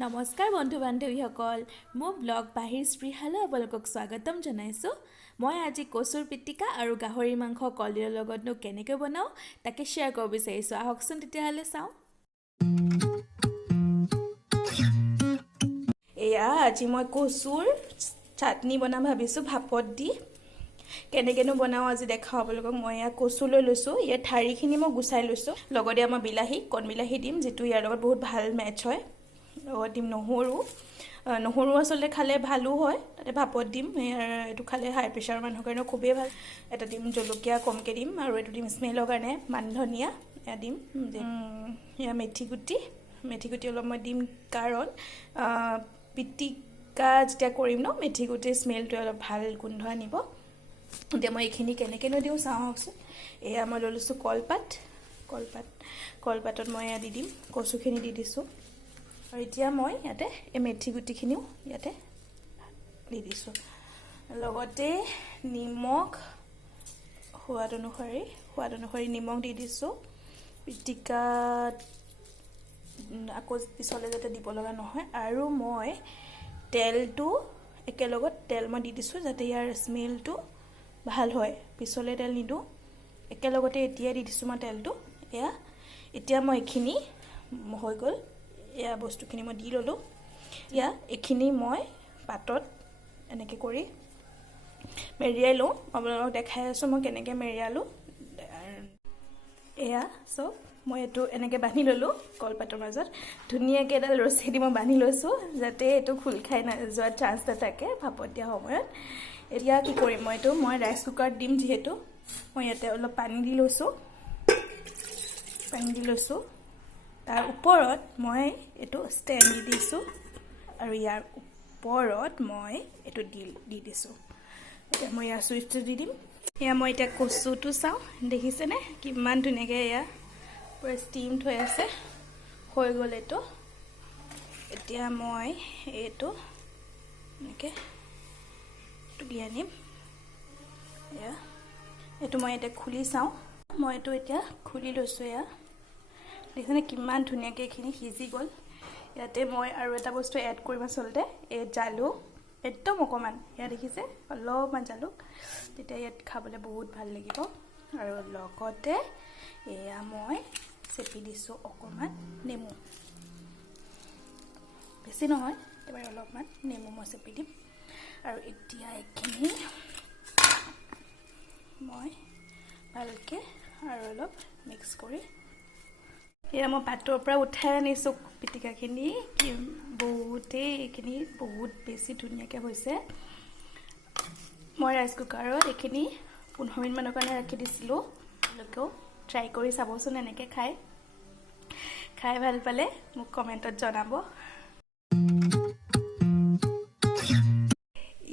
নমস্কাৰ বন্ধু বান্ধৱীসকল মোৰ ব্লগ বাহিৰ স্পৃহালৈ আপোনালোকক স্বাগতম জনাইছোঁ মই আজি কচুৰ পিটিকা আৰু গাহৰি মাংস কলডিলৰ লগতনো কেনেকৈ বনাওঁ তাকে শ্বেয়াৰ কৰিব বিচাৰিছোঁ আহকচোন তেতিয়াহ'লে চাওঁ এয়া আজি মই কচুৰ চাটনি বনাম ভাবিছোঁ ভাপত দি কেনেকেনো বনাওঁ আজি দেখাওঁ আপোনালোকক মই এয়া কচু লৈ লৈছোঁ ইয়াৰ ঠাৰিখিনি মই গুচাই লৈছোঁ লগতে মই বিলাহী কণ বিলাহী দিম যিটো ইয়াৰ লগত বহুত ভাল মেটচ হয় লগত দিম নহৰু আচলতে খালে ভালো হয় তাতে ভাপত দিম এইটো খালে হাই প্ৰেছাৰৰ মানুহৰ কাৰণে খুবেই ভাল এটা দিম জলকীয়া কমকৈ দিম আৰু এইটো দিম স্মেলৰ কাৰণে মান ধনিয়া এয়া দিম এয়া মেথি গুটি অলপ মই দিম কাৰণ পিটিকা যেতিয়া কৰিম ন মেথি গুটিৰ স্মেলটোৱে অলপ ভাল গোন্ধ আনিব এতিয়া মই এইখিনি কেনেকৈনো দিওঁ চাওঁ আহকচোন এয়া মই লৈ লৈছোঁ কলপাতত মই এয়া দি দিম কচুখিনি দি দিছোঁ আৰু এতিয়া মই ইয়াতে এই মেথি গুটিখিনিও ইয়াতে দি দিছোঁ লগতে নিমখ সোৱাদ অনুসৰি নিমখ দি দিছোঁ পিটিকাত আকৌ পিছলৈ যাতে দিব লগা নহয় আৰু মই তেলটো একেলগত তেল মই দি দিছোঁ যাতে ইয়াৰ স্মেলটো ভাল হয় পিছলৈ তেল নিদিওঁ একেলগতে এতিয়াই দি দিছোঁ মই তেলটো এতিয়া মই এইখিনি হৈ গ'ল এয়া বস্তুখিনি মই দি ল'লোঁ এইখিনি মই পাতত এনেকৈ কৰি মেৰিয়াই লওঁ আপোনালোকক দেখাই আছোঁ মই কেনেকৈ মেৰিয়ালোঁ এয়া চব মই এইটো এনেকৈ বান্ধি ল'লোঁ কলপাতৰ মাজত ধুনীয়াকৈ এডাল ৰছী দি মই বান্ধি লৈছোঁ যাতে এইটো খোল খাই যোৱাৰ চান্স নাথাকে ভাপত দিয়া সময়ত এতিয়া কি কৰিম মই ৰাইচ কুকাৰত দিম যিহেতু মই ইয়াতে অলপ পানী দি লৈছোঁ তাৰ ওপৰত মই এইটো ষ্টেণ্ড দি দিছোঁ আৰু ইয়াৰ ওপৰত মই এইটো দি দিছোঁ এতিয়া মই ইয়াৰ চুইচটো দি দিম এয়া মই এতিয়া কচুটো চাওঁ দেখিছেনে কিমান ধুনীয়াকৈ এয়া পূৰা ষ্টিম হৈ আছে হৈ গ'ল এইটো এতিয়া মই এইটো এনেকৈ দি আনিম এইটো মই এতিয়া খুলি চাওঁ মই এইটো এতিয়া খুলি লৈছোঁ দেখিছেনে কিমান ধুনীয়াকৈ এইখিনি সিজি গ'ল ইয়াতে মই আৰু এটা বস্তু এড কৰিম আচলতে এই জালুক একদম অকণমান দেখিছে অলপমান জালুক তেতিয়া ইয়াত খাবলৈ বহুত ভাল লাগিব আৰু লগতে এয়া মই চেপি দিছোঁ অকণমান নেমু বেছি নহয় একেবাৰে অলপমান নেমু মই চেপি দিম আৰু এতিয়া এইখিনি মই ভালকৈ আৰু অলপ মিক্স কৰি এয়া মই পাতৰ পৰা উঠাই আনিছোঁ পিটিকাখিনি এইখিনি বহুত বেছি ধুনীয়াকৈ হৈছে মই ৰাইচ কুকাৰত এইখিনি 15 মিনিটমানৰ কাৰণে ৰাখি দিছিলোঁ আপোনালোকেও ট্ৰাই কৰি চাবচোন এনেকৈ খাই ভাল পালে মোক কমেণ্টত জনাব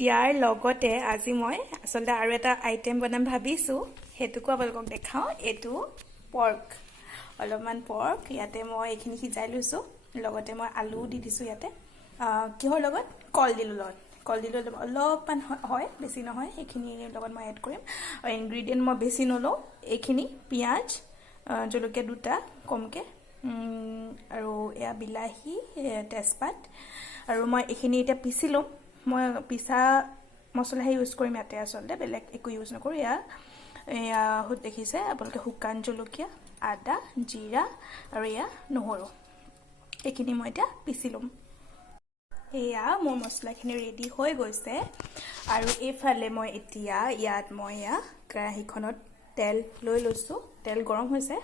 ইয়াৰ লগতে আজি মই আচলতে আৰু এটা আইটেম বনাম ভাবিছোঁ সেইটোকো আপোনালোকক দেখাওঁ এইটো অলপমান পৰ্ক ইয়াতে মই এইখিনি সিজাই লৈছোঁ লগতে মই আলু দি দিছোঁ ইয়াতে কিহৰ লগত কলডিলৰ লগত অলপমান হয় বেছি নহয় সেইখিনিৰ লগত মই এড কৰিম আৰু ইনগ্ৰিডিয়েণ্ট মই বেছি নলওঁ এইখিনি পিঁয়াজ জলকীয়া দুটা কমকৈ আৰু এয়া বিলাহী তেজপাত আৰু মই এইখিনি এতিয়া পিচি ল'ম মই পিছা মছলাহে ইউজ কৰিম ইয়াতে আচলতে বেলেগ একো ইউজ নকৰোঁ এয়া দেখিছে আপোনালোকে শুকান জলকীয়া আদা জিৰা আৰু এয়া নহৰু এইখিনি মই এতিয়া পিচি ল'ম এয়া মোৰ মছলাখিনি ৰেডি হৈ গৈছে আৰু এইফালে মই এতিয়া ইয়াত মই কেৰাহীখনত তেল লৈ লৈছোঁ তেল গৰম হৈছে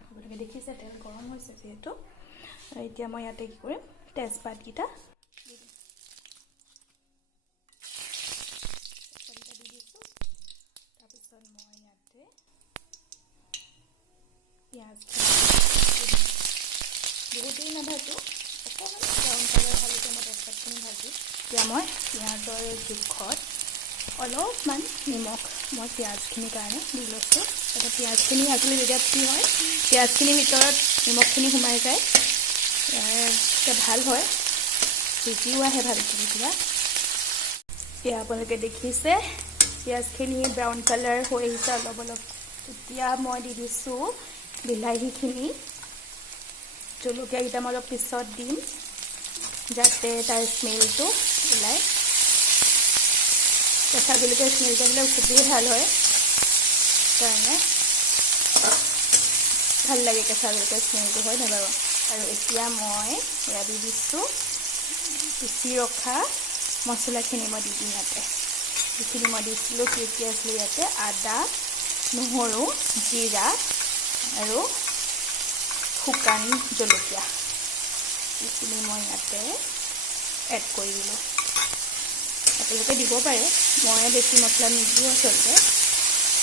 আপোনালোকে দেখিছে তেল গৰম হৈছে যিহেতু এতিয়া মই ইয়াতে কি কৰিম তেজপাতকেইটা দি দিছোঁ তাৰপিছত মই ইয়াতে পিঁয়াজ বহুত দেৰি নাভাজোঁ অকণমান ব্ৰাউন কালাৰ হ'লেতো মই তেজপাতখিনি ভাজোঁ এতিয়া মই পিঁয়াজৰ জোখত অলপমান নিমখ মই পিঁয়াজখিনিৰ কাৰণে দি লৈছোঁ যাতে পিঁয়াজখিনি আজিকালি যেতিয়া কি হয় পিঁয়াজখিনিৰ ভিতৰত নিমখখিনি সোমাই যায় তেতিয়া ভাল হয় সিজিও আহে ভালকৈ কিবা এতিয়া আপোনালোকে দেখিছে পিঁয়াজখিনি ব্ৰাউন কালাৰ হৈ আহিছে অলপ এতিয়া মই দি দিছোঁ বিলাহীখিনি জলকীয়াকেইটা মই অলপ পিছত দিম যাতে তাৰ স্মেলটো ওলায় কেঁচা জলকীয়াৰ স্মেলটো দিলে খুবেই ভাল হয় কাৰণে ভাল লাগে কেঁচা জলকীয়াৰ স্মেলটো হয় নাই বাৰু আৰু এতিয়া মই এয়া দি দিছোঁ পিচি ৰখা মছলাখিনি মই দি দিম ইয়াতে যিখিনি মই দিছিলোঁ কি কি আছিলে ইয়াতে আদা নহৰু জিৰা আৰু শুকান জলকীয়া এইখিনি মই ইয়াতে এড কৰি দিলোঁ আপোনালোকে দিব পাৰে মই বেছি মছলা নিদিওঁ আচলতে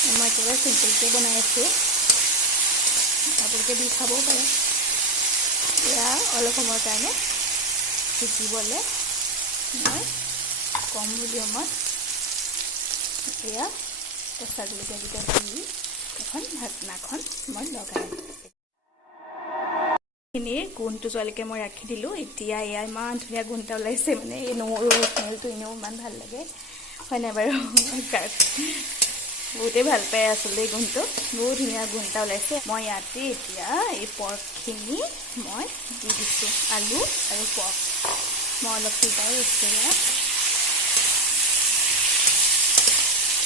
মই একেবাৰে চিম্পলকৈ বনাই আছোঁ আপোনালোকে দি খাবও পাৰে এয়া অলপ সময়ৰ কাৰণে সিজিবলৈ মই কম ভলিউমত এয়া কেঁচা জলকীয়াকেইটা দি এখন ঢাকনাখন মই লগাই খিনিৰ গোন্ধটো যোৱালৈকে মই ৰাখি দিলোঁ এতিয়া এয়া ইমান ধুনীয়া গোন্ধ এটা ওলাইছে মানে এই নহৰুৰ স্মেলটো এনেও ইমান ভাল লাগে হয় নাই বাৰু বহুতেই ভাল পাই আচলতে এই গোন্ধটো বহুত ধুনীয়া গোন্ধ এটা ওলাইছে মই ইয়াতে এতিয়া এই পৰ্কখিনি মই দি দিছোঁ আলু আৰু পৰ্ক মই অলপ সিজাই দিছোঁ ইয়াত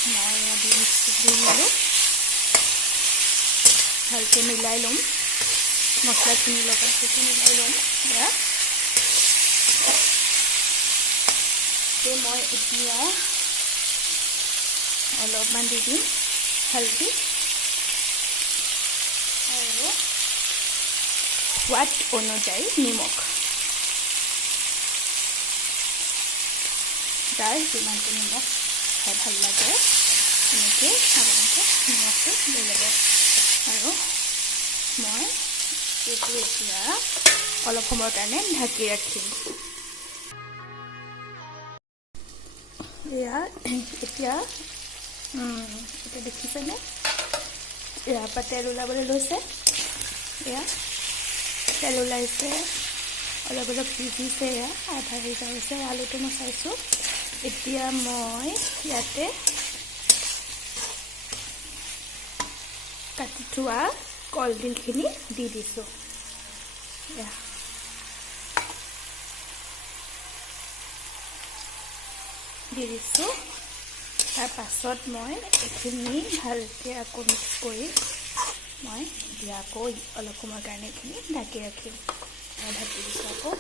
মই ইয়াত দি দিলোঁ ভালকৈ মিলাই ল'ম মছলাখিনিৰ লগত সেইটো মিলাই ল'ম ইয়াত মই এতিয়া অলপমান দি দিম হালধি আৰু সোৱাদ অনুযায়ী নিমখ যাৰ যিমানটো নিমখ খাই ভাল লাগে এনেকৈ আপোনালোকে নিমখটো দি ল'ব আৰু মই এইটো এতিয়া অলপ সময়ৰ কাৰণে ঢাকি ৰাখিম এয়া এতিয়া দেখিছেনে ইয়াৰ পৰা তেল ওলাবলৈ লৈছে এয়া তেল ওলাইছে অলপ অলপ সিজিছে এয়া আধা সিজা হৈছে আলুটো মই চাইছোঁ এতিয়া মই ইয়াতে কাটি থোৱা কলডিলখিনি দি দিছোঁ এয়া দি দিছোঁ তাৰ পাছত মই এইখিনি ভালকৈ আকৌ মিক্স কৰি মই এতিয়া আকৌ অলপ সময়ৰ কাৰণে এইখিনি ঢাকি ৰাখিম ঢাকি দিছোঁ আকৌ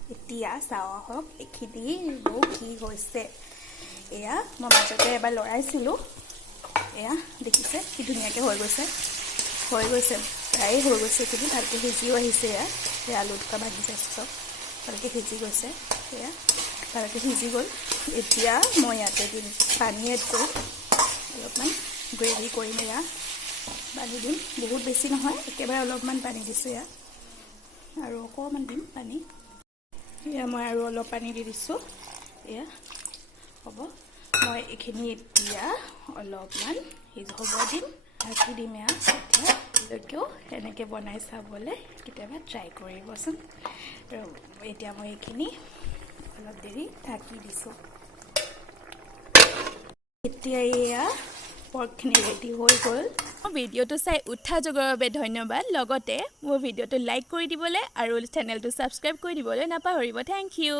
এতিয়া চাওঁ আহক এইখিনি কি হৈছে এয়া মই মাজতে এবাৰ লৰাইছিলোঁ এয়া দেখিছে কি ধুনীয়াকৈ হৈ গৈছে প্ৰায় হৈ গৈছে এইখিনি ভালকৈ সিজিও আহিছে এয়া সেই আলু দুটা ভাজি চাইছোঁ চব ভালকৈ সিজি গৈছে এয়া ভালকৈ সিজি গ'ল এতিয়া মই ইয়াতে দিম পানী এড কৰি অলপমান গ্ৰেভি কৰিম এয়া পানী দিম বহুত বেছি নহয় একেবাৰে অলপমান পানী দিছোঁ ইয়াত আৰু অকণমান দিম পানী এয়া মই আৰু অলপ পানী দি দিছোঁ এয়া হ'ব মই এইখিনি এতিয়া অলপমান সিজাব দিম ঢাকি দিম এয়া এতিয়ালৈকেও এনেকৈ বনাই চাবলৈ কেতিয়াবা ট্ৰাই কৰিবচোন আৰু এতিয়া মই এইখিনি অলপ দেৰি ঢাকি দিছোঁ এতিয়া এয়া পৰ্কখিনি ৰেডি হৈ গ'ল ভিডিঅ'টো চাই উৎসাহ যোগোৱাৰ বাবে ধন্যবাদ লগতে মোৰ ভিডিঅ'টো লাইক কৰি দিবলৈ আৰু চেনেলটো ছাবস্ক্ৰাইব কৰি দিবলৈ নাপাহৰিব থেংক ইউ